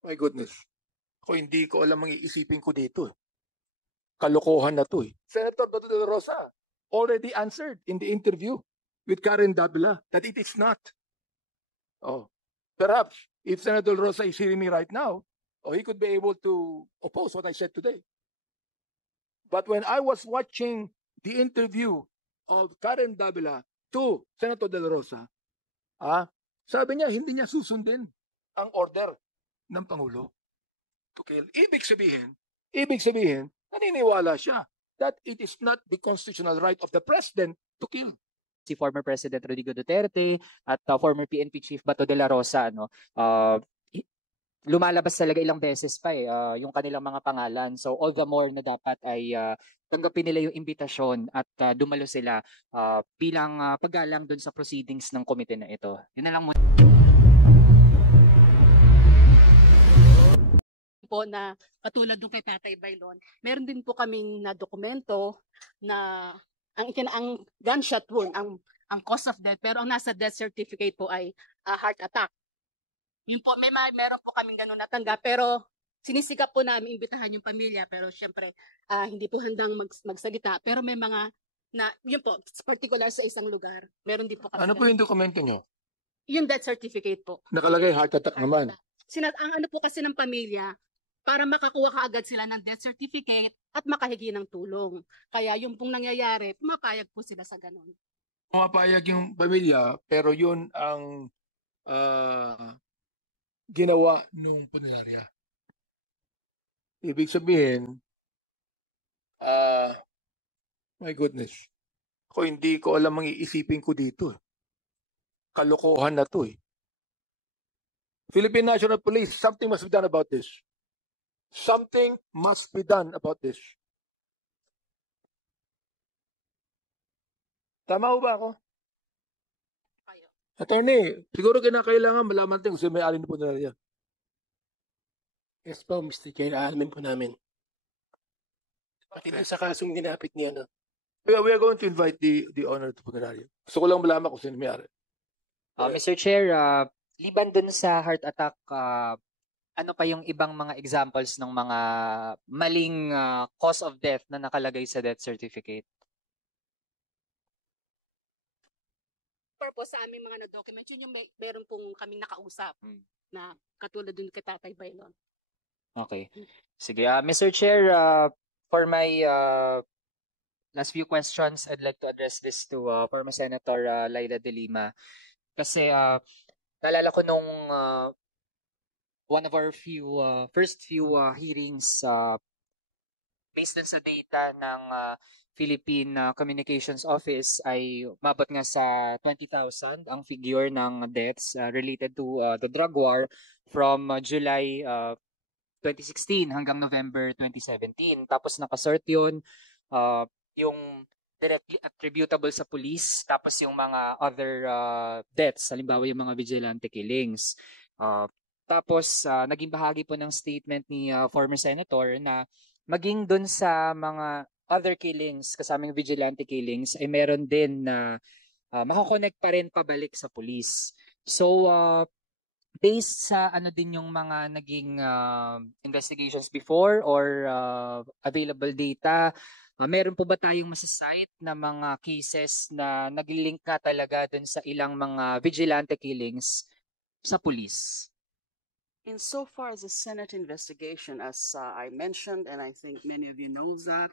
My goodness. Ako hindi ko alam ang iisipin ko dito. Kalokohan na to eh. Senator Bato de la Rosa already answered in the interview with Karen Davila that it is not. Oh, perhaps if Senator Rosa is hearing me right now, he could be able to oppose what I said today. But when I was watching the interview of Karen Davila to Senator De La Rosa, sabi niya hindi niya susundin ang order ng Pangulo to kill. Ibig sabihin, naniniwala siya that it is not the constitutional right of the president to kill. Si former President Rodrigo Duterte at former PNP Chief Bato de la Rosa, lumalabas talaga ilang beses pa yung kanilang mga pangalan. So all the more na dapat ay tanggapin nila yung imbitasyon at dumalo sila bilang paggalang dun sa proceedings ng komite na ito. Yun na lang muna. Po na katulad nung kay Tatay Bailon, meron din po kaming na dokumento na ang gunshot wound, ang cause of death, pero ang nasa death certificate po ay heart attack. Yun po, meron po kaming ganun natanggap, pero sinisikap po namin imbitahan yung pamilya, pero syempre hindi po handang magsalita. Pero may mga na yun po, particular sa isang lugar, meron din po kami. Ano po yung dokumento nyo? Yung death certificate po. Nakalagay heart attack naman. Ang ano po kasi ng pamilya, para makakuha kaagad sila ng death certificate at makahingi ng tulong. Kaya yung pong nangyayari, pumapayag po sila sa ganun. Pumapayag yung pamilya, pero yun ang ginawa nung punarya. Ibig sabihin, my goodness, ako hindi ko alam ang iisipin ko dito. Kalokohan na to eh. Philippine National Police, something must be done about this. Something must be done about this. Tama ho ba ako? Attorney, siguro kinakailangan malaman natin kung sino may-ari na punarya. Yes po, Mr. Chair, alamin po namin. Pati din sa kasong dinapit niya, no? We are going to invite the owner to punarya. Gusto ko lang malaman kung sino may-ari. Mr. Chair, liban dun sa heart attack, ano pa yung ibang mga examples ng mga maling cause of death na nakalagay sa death certificate? Purpose sa aming mga na-document, yun yung meron pong kaming nakausap na katulad dun kay Tatay Bailon. Okay. Sige, Mr. Chair, for my last few questions, I'd like to address this to former Senator Laila De Lima. Kasi naalala ko nung one of our first few hearings based on sa data ng Philippine Communications Office ay mabot nga sa 20,000 ang figure ng deaths related to the drug war from July 2016 hanggang November 2017. Tapos nakasort yun, yung directly attributable sa police, tapos yung mga other deaths, halimbawa yung mga vigilante killings. Tapos naging bahagi po ng statement ni former senator na maging dun sa mga other killings, kasamang vigilante killings, ay meron din na makakonect pa rin pabalik sa police. So, based sa ano din yung mga naging investigations before or available data, meron po ba tayong masasite na mga cases na nag-link ka talaga dun sa ilang mga vigilante killings sa police? In so far as the Senate investigation, as I mentioned, and I think many of you know that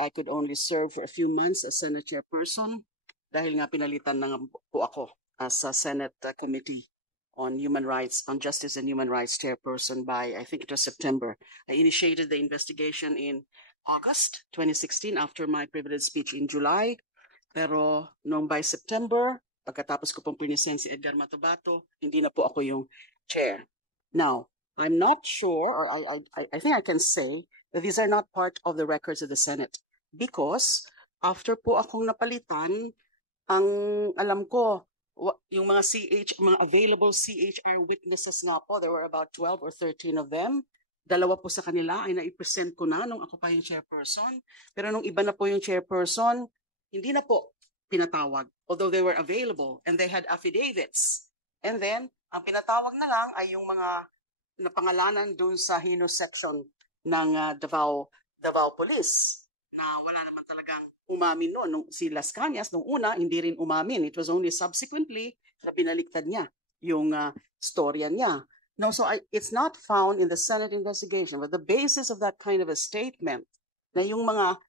I could only serve for a few months as Senate chairperson dahil nga pinalitan na po ako as a Senate Committee on Human Rights, on Justice and Human Rights chairperson by, I think it was September. I initiated the investigation in August 2016 after my privilege speech in July. Pero noong by September, pagkatapos ko pong pinisend si Edgar Matabato, hindi na po ako yung chair. Now, I'm not sure, or I think I can say that these are not part of the records of the Senate because after po akong napalitan, ang alam ko, yung mga mga available CHR witnesses nga po, there were about 12 or 13 of them. Dalawa po sa kanila ay naipresent ko na nung ako pa yung chairperson. Pero nung iba na po yung chairperson, hindi na po pinatawag. Although they were available and they had affidavits. And then, ang pinatawag na lang ay yung mga napangalanan dun sa Hino section ng Davao Police na wala naman talagang umamin noon. Nung si Las Cañas, nung una, hindi rin umamin. It was only subsequently na binaliktad niya yung storya niya. No, so it's not found in the Senate investigation, but the basis of that kind of a statement na yung mga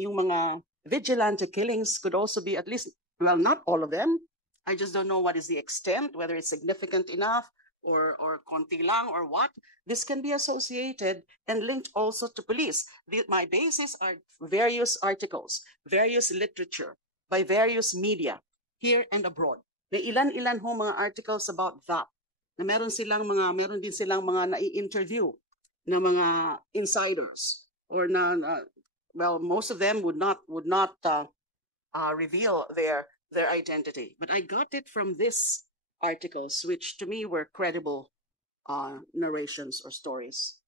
yung mga vigilante killings could also be at least, well, not all of them. I just don't know what is the extent, whether it's significant enough or konti lang or what. This can be associated and linked also to police. My basis are various articles, various literature by various media here and abroad. May ilan-ilan ho mga articles about that. Na meron din silang mga nai-interview na mga insiders or well, most of them would not reveal their identity. But I got it from these articles, which to me were credible narrations or stories.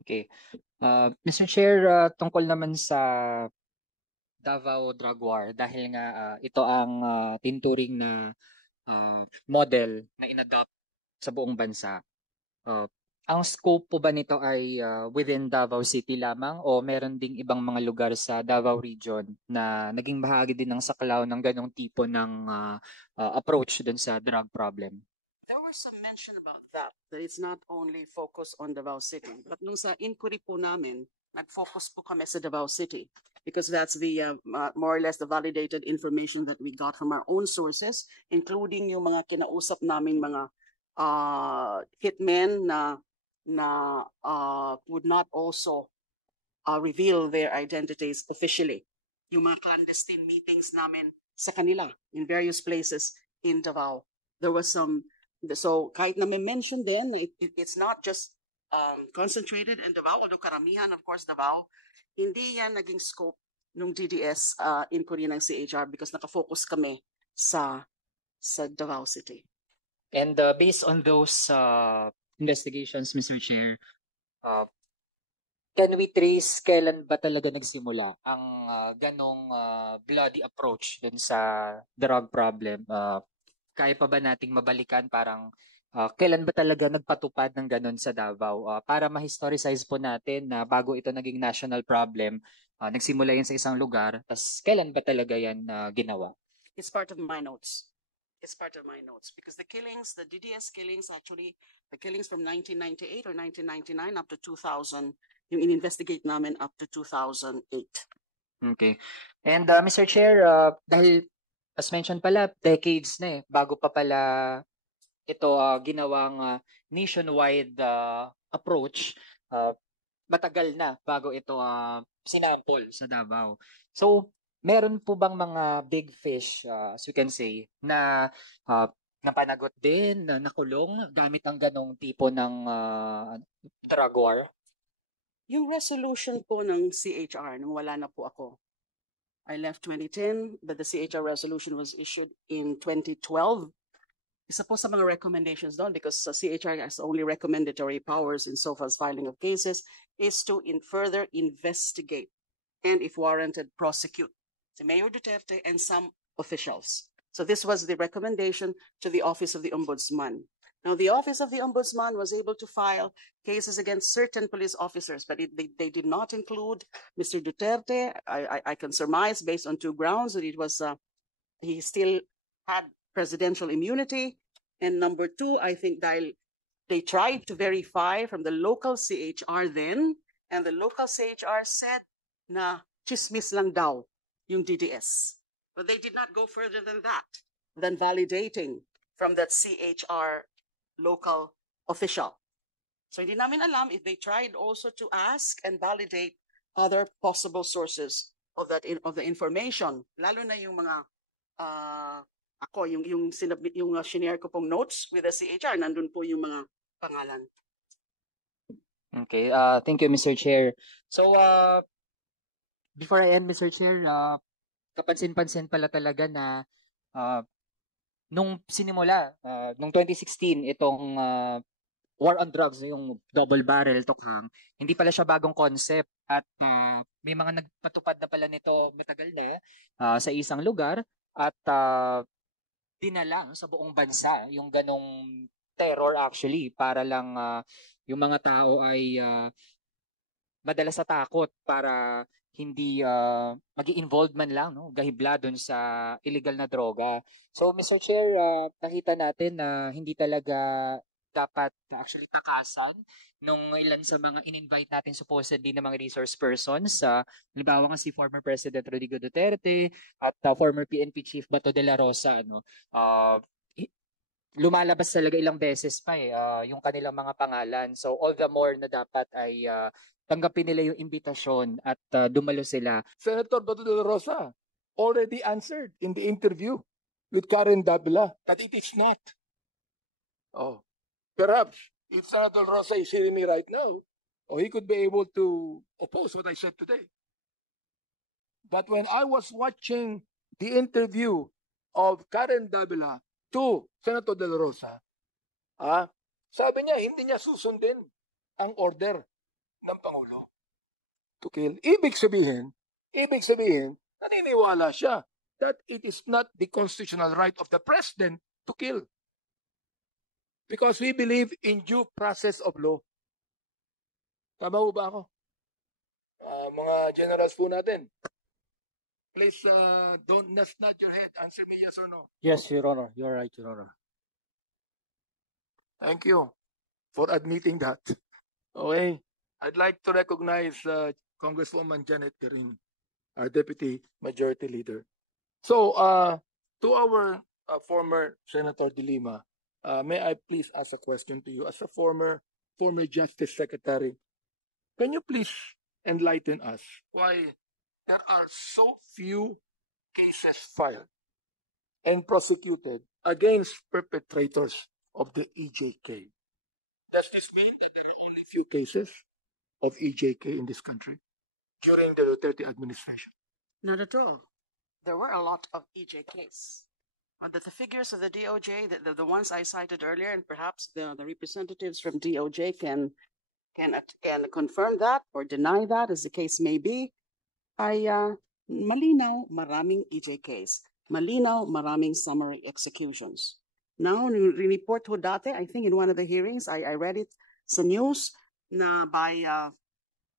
Okay. Mr. Chair, tungkol naman sa Davao Drug War, dahil nga ito ang tinturing na model na inadopt sa buong bansa. Ang scope po ba nito ay within Davao City lamang o meron ding ibang mga lugar sa Davao region na naging bahagi din ng saklaw ng ganong tipo ng approach dun sa drug problem? There was some mention about that it's not only focused on Davao City. But nung sa inquiry po namin, nag-focus po kami sa Davao City because that's the more or less the validated information that we got from our own sources, including yung mga kinausap namin mga hitmen na would not also reveal their identities officially. Yung mga clandestine meetings namin sa kanila in various places in Davao. There was some, so kahit na may mention din, it's not just concentrated in Davao, although karamihan, of course, Davao, hindi yan naging scope ng DDS inquiry ng CHR because nakafocus kami sa Davao City. And based on those investigations, Mr. Chair, can we trace kailan ba talaga nagsimula ang ganong bloody approach dun sa drug problem? Kaya pa ba nating mabalikan parang kailan ba talaga nagpatupad ng ganon sa Davao? Para ma-historicize po natin na bago ito naging national problem, nagsimula yan sa isang lugar, tas kailan ba talaga yan ginawa? It's part of my notes. It's part of my notes because the killings, the DDS killings, actually, the killings from 1998 or 1999 up to 2000, yung in-investigate namin up to 2008. Okay. And Mr. Chair, dahil as mentioned pala, decades na bago pa pala ito ginawang nationwide approach, matagal na bago ito sinampol sa Davao. So, meron po bang mga big fish, as we can say, na napanagot din, na nakulong gamit ang ganong tipo ng drug war? Yung resolution po ng CHR, nung wala na po ako, I left 2010, but the CHR resolution was issued in 2012. Isa po sa mga recommendations doon, because CHR has only recommendatory powers in so far as filing of cases, is to further investigate and, if warranted, prosecute the Mayor Duterte and some officials. So this was the recommendation to the Office of the Ombudsman. Now, the Office of the Ombudsman was able to file cases against certain police officers, but they did not include Mr. Duterte. I can surmise based on two grounds that it was he still had presidential immunity. And number two, I think they tried to verify from the local CHR then, and the local CHR said na chismis lang daw yung DDS. But they did not go further than that, than validating from that CHR local official. So hindi namin alam if they tried also to ask and validate other possible sources of the information, lalo na yung mga ako yung shinare ko pong notes with the CHR, nandun po yung mga pangalan. Okay, thank you, Mr. Chair. So before I end, Mr. Chair, kapansin-pansin pala talaga na nung sinimula, nung 2016, itong war on drugs, yung double barrel tukhang, hindi pala siya bagong concept at may mga nagpatupad na pala nito matagal na sa isang lugar at dinala sa buong bansa yung ganong terror actually para lang yung mga tao ay madalas sa takot para hindi maging involved man lang, no, gahibla doon sa illegal na droga. So Mr. Chair, nakita natin na hindi talaga dapat actually takasan nung ilan sa mga in-invite natin supposedly na mga resource persons. Halimbawa nga si former President Rodrigo Duterte at former PNP Chief Bato de la Rosa. Ano, lumalabas talaga ilang beses pa yung kanilang mga pangalan. So all the more na dapat ay tanggapin nila yung imbitasyon at dumalo sila. Senator Bato de la Rosa already answered in the interview with Karen Davila that it is not. Oh, perhaps if Senator Rosa is hearing me right now, he could be able to oppose what I said today. But when I was watching the interview of Karen Davila to Senator De La Rosa, sabi niya hindi niya susundin ang order ng Pangulo to kill. Ibig sabihin, naniniwala siya that it is not the constitutional right of the President to kill. Because we believe in due process of law. Tama mo ba ako? Mga generals po natin, please don't nod your head. Answer me yes or no. Yes, Your Honor. You're right, Your Honor. Thank you for admitting that. Okay. I'd like to recognize Congresswoman Janet Garin, our Deputy Majority Leader. So, to our former Senator De Lima, may I please ask a question to you as a former Justice Secretary? Can you please enlighten us why there are so few cases filed and prosecuted against perpetrators of the EJK? Does this mean that there are only few cases of EJK in this country during the Duterte administration? Not at all. There were a lot of EJKs. The figures of the DOJ, the ones I cited earlier, and perhaps the representatives from DOJ can confirm that or deny that, as the case may be, ay malinaw maraming EJKs. Malinaw maraming summary executions. Now, report ho dati, I think in one of the hearings, I read it sa news na by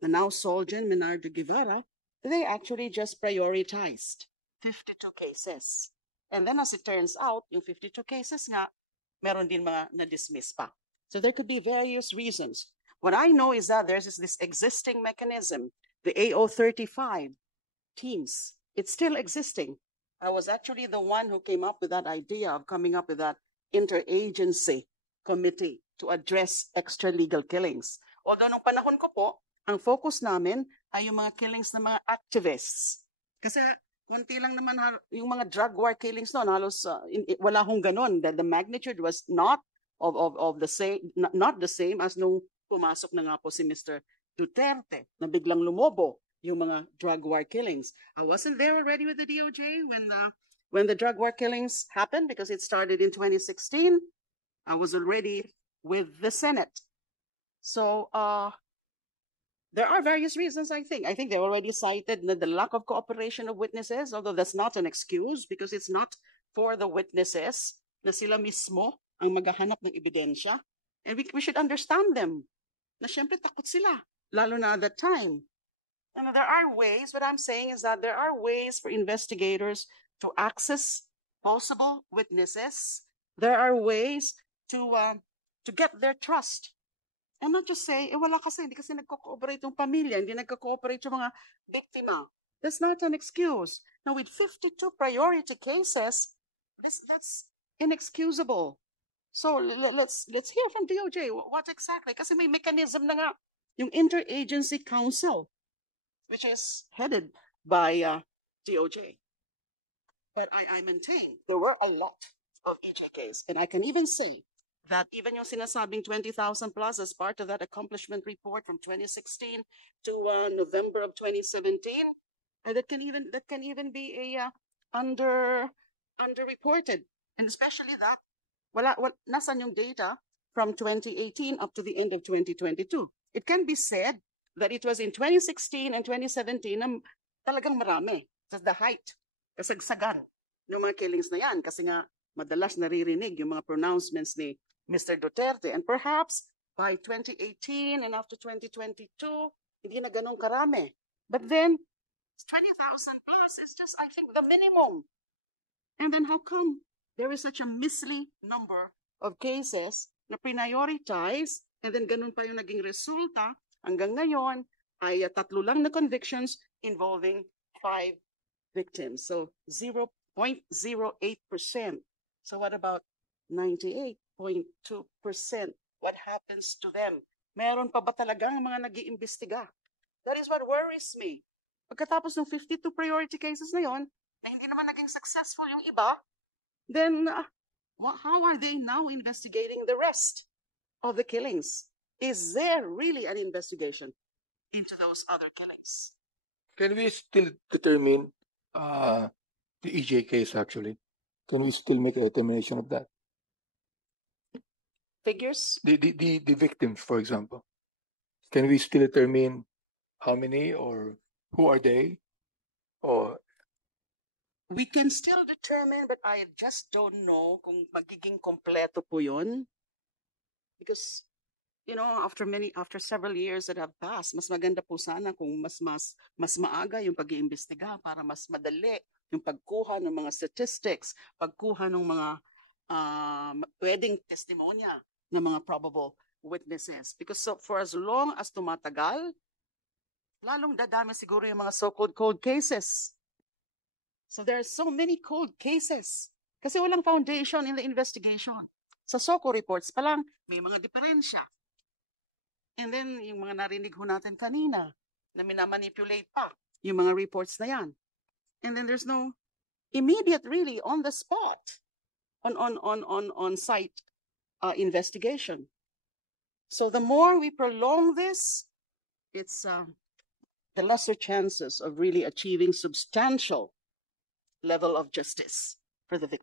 the now Solgen Menardo Guevara, they actually just prioritized 52 cases. And then as it turns out, yung 52 cases nga, meron din mga na-dismiss pa. So there could be various reasons. What I know is that there's this existing mechanism, the AO35 teams. It's still existing. I was actually the one who came up with that idea of coming up with that interagency committee to address extralegal killings. Although nung panahon ko po, ang focus namin ay yung mga killings ng mga activists. Kasi konti lang naman yung mga drug war killings noon, halos wala hong ganon. The magnitude was not of the same, not the same as nung pumasok na nga po si Mr. Duterte na biglang lumobo yung mga drug war killings. I wasn't there already with the DOJ when the drug war killings happened because it started in 2016. I was already with the Senate. So there are various reasons, I think. I think they already cited the lack of cooperation of witnesses, although that's not an excuse because it's not for the witnesses na sila mismo ang maghahanap ng ebidensya. And we should understand them. Na syempre takot sila, lalo na at that time. And there are ways, what I'm saying is that there are ways for investigators to access possible witnesses. There are ways to get their trust. And not just say, wala kasi, hindi kasi nagko-cooperate yung pamilya, hindi nagko-cooperate yung mga biktima. That's not an excuse. Now, with 52 priority cases, that's inexcusable. So let's hear from DOJ. What exactly? Kasi may mechanism na nga, yung Interagency Council, which is headed by DOJ. But I maintain there were a lot of EJKs. And I can even say that even yung sinasabing 20,000 plus as part of that accomplishment report from 2016 to November of 2017, that can even be a underreported, and especially that nasan yung data from 2018 up to the end of 2022. It can be said that it was in 2016 and 2017 na talagang marami. That's the height, kasagsagan ng mga killings na yan kasi nga madalas naririnig yung mga pronouncements ni Mr. Duterte. And perhaps by 2018 and after 2022, hindi na ganun karami. But then 20,000 plus is just, I think, the minimum. And then how come there is such a measly number of cases na prioritize and then ganun pa yung naging resulta hanggang ngayon ay 3 lang na convictions involving 5 victims. So 0.08%. So what about 98.2%? What happens to them? Meron pa ba talagang mga nag-iimbestiga? That is what worries me. Pagkatapos ng 52 priority cases na yon, na hindi naman naging successful yung iba, then how are they now investigating the rest of the killings? Is there really an investigation into those other killings? Can we still determine the EJ case actually? Can we still make a determination of that? Figures? The victims, for example. Can we still determine how many or who are they? Or We can still determine, but I just don't know kung magiging kompleto po yun. Because, you know, after several years that have passed, mas maganda po sana kung mas maaga yung pag-iimbestiga para mas madali yung pagkuha ng mga statistics, pagkuha ng mga pwedeng testimonya ng mga probable witnesses. Because for as long as tumatagal, lalong dadami siguro yung mga so-called cold cases. So there are so many cold cases. Kasi walang foundation in the investigation. Sa SOCO reports pa lang, may mga diferensya. And then, yung mga narinig ho natin kanina, na minamanipulate pa yung mga reports na yan. And then there's no immediate, really, on the spot, on site investigation. So the more we prolong this, it's the lesser chances of really achieving substantial level of justice for the victim.